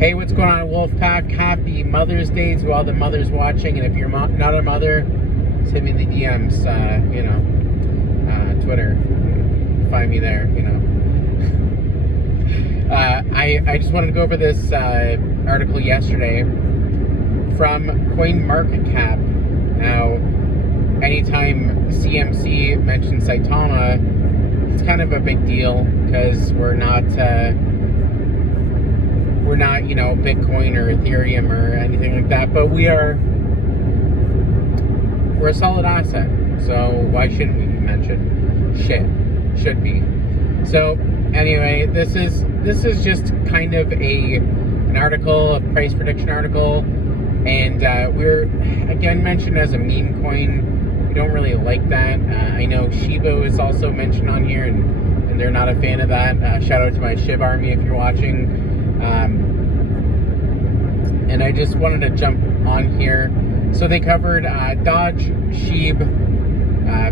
Hey, what's going on, Wolfpack? Happy Mother's Day to all the mothers watching. And if you're not a mother, send me the DMs, Twitter. Find me there, I just wanted to go over this article yesterday from CoinMarketCap. Now, anytime CMC mentions Saitama, it's kind of a big deal because we're not Bitcoin or Ethereum or anything like that, but we're a solid asset, so why shouldn't we be mentioned? Should be. So anyway, this is just kind of an article, a price prediction article, and we're again mentioned as a meme coin. We don't really like that. I know Shiba is also mentioned on here, and they're not a fan of that. Shout out to my Shiba army if you're watching. And I just wanted to jump on here. So they covered Dodge, Sheeb,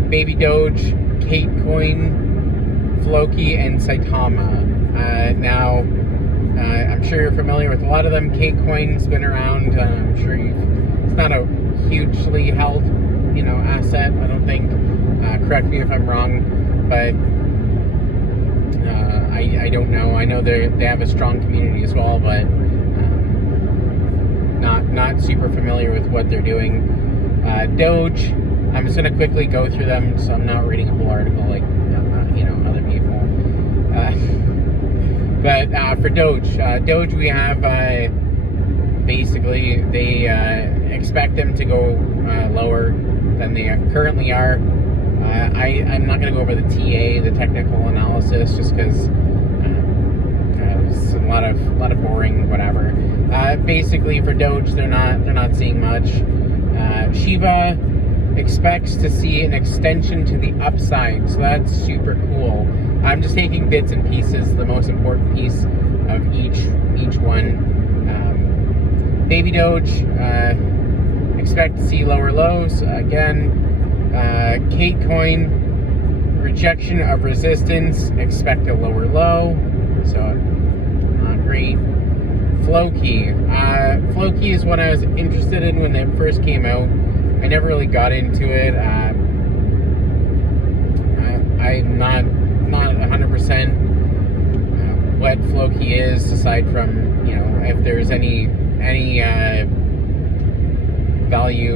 Baby Doge, Kate Coin, Floki, and Saitama. Now, I'm sure you're familiar with a lot of them. Kate Coin's been around. I'm sure it's not a hugely held, asset. I don't think. Correct me if I'm wrong, but I don't know. I know they have a strong community as well, but not super familiar with what they're doing. Doge, I'm just gonna quickly go through them, so I'm not reading a whole article like other people. But for Doge, we have basically they expect them to go lower than they currently are. I'm not going to go over the TA, the technical analysis, just because it's a lot of boring whatever. Basically, for Doge, they're not seeing much. Shiba expects to see an extension to the upside, so that's super cool. I'm just taking bits and pieces, the most important piece of each one. Baby Doge, expect to see lower lows again. Kate Coin, rejection of resistance, expect a lower low, so not great. Floki is what I was interested in when it first came out. I never really got into it. I'm not 100% what Floki is, aside from if there's any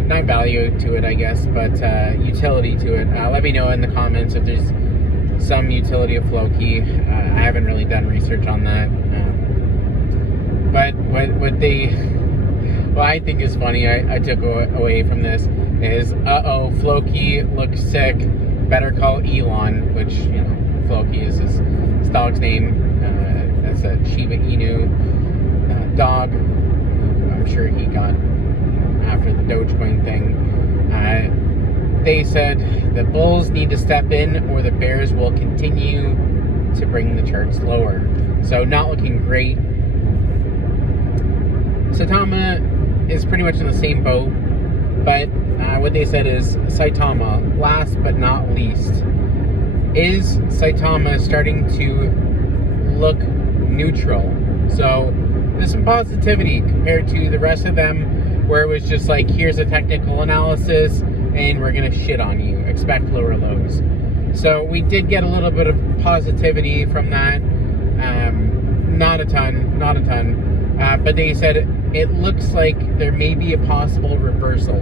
not value to it, I guess, but utility to it. Let me know in the comments if there's some utility of Floki. I haven't really done research on that, but what I think is funny, I took away from this is Floki looks sick, better call Elon, which Floki is his dog's name. That's a Shiba Inu dog. I'm sure he got after the Dogecoin thing. They said the bulls need to step in or the bears will continue to bring the charts lower. So not looking great. Saitama is pretty much in the same boat, but what they said is Saitama, last but not least. Is Saitama starting to look neutral? So there's some positivity compared to the rest of them, where it was just like, here's a technical analysis and we're gonna shit on you, expect lower lows. So we did get a little bit of positivity from that. Not a ton, but they said it looks like there may be a possible reversal.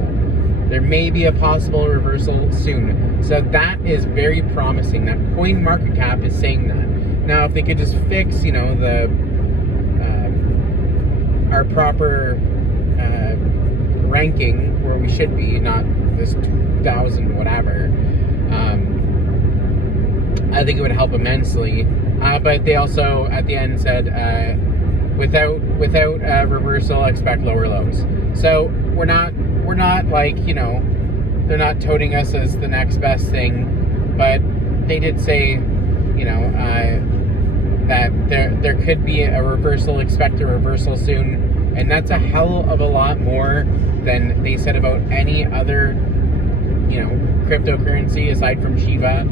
There may be a possible reversal soon. So that is very promising. That CoinMarketCap is saying that. Now, if they could just fix, our proper ranking where we should be, not this 2,000 whatever, I think it would help immensely. But they also at the end said without reversal, expect lower lows. So we're not like they're not toting us as the next best thing, but they did say that there could be a reversal, expect a reversal soon. And that's a hell of a lot more than they said about any other, cryptocurrency aside from Shiba.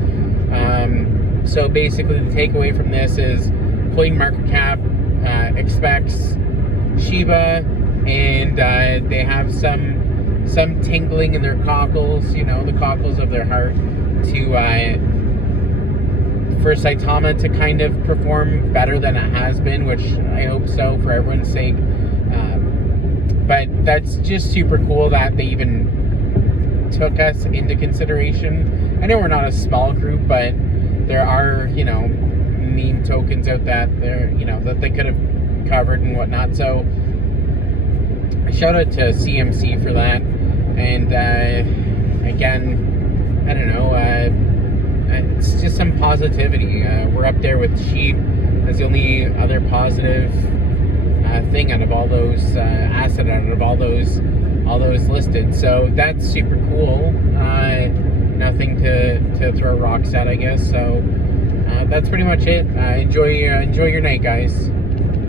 So basically the takeaway from this is CoinMarketCap expects Shiba, and they have some tingling in their cockles, you know, the cockles of their heart, to for Saitama to kind of perform better than it has been, which I hope so for everyone's sake. But that's just super cool that they even took us into consideration. I know we're not a small group, but there are, you know, meme tokens out there, you know, that they could have covered and whatnot. So shout out to CMC for that. And again, I don't know, it's just some positivity. We're up there with sheep as the only other positive thing out of all those asset out of all those listed. So that's super cool. Nothing to throw rocks at, I guess. So that's pretty much it. Enjoy your night, guys.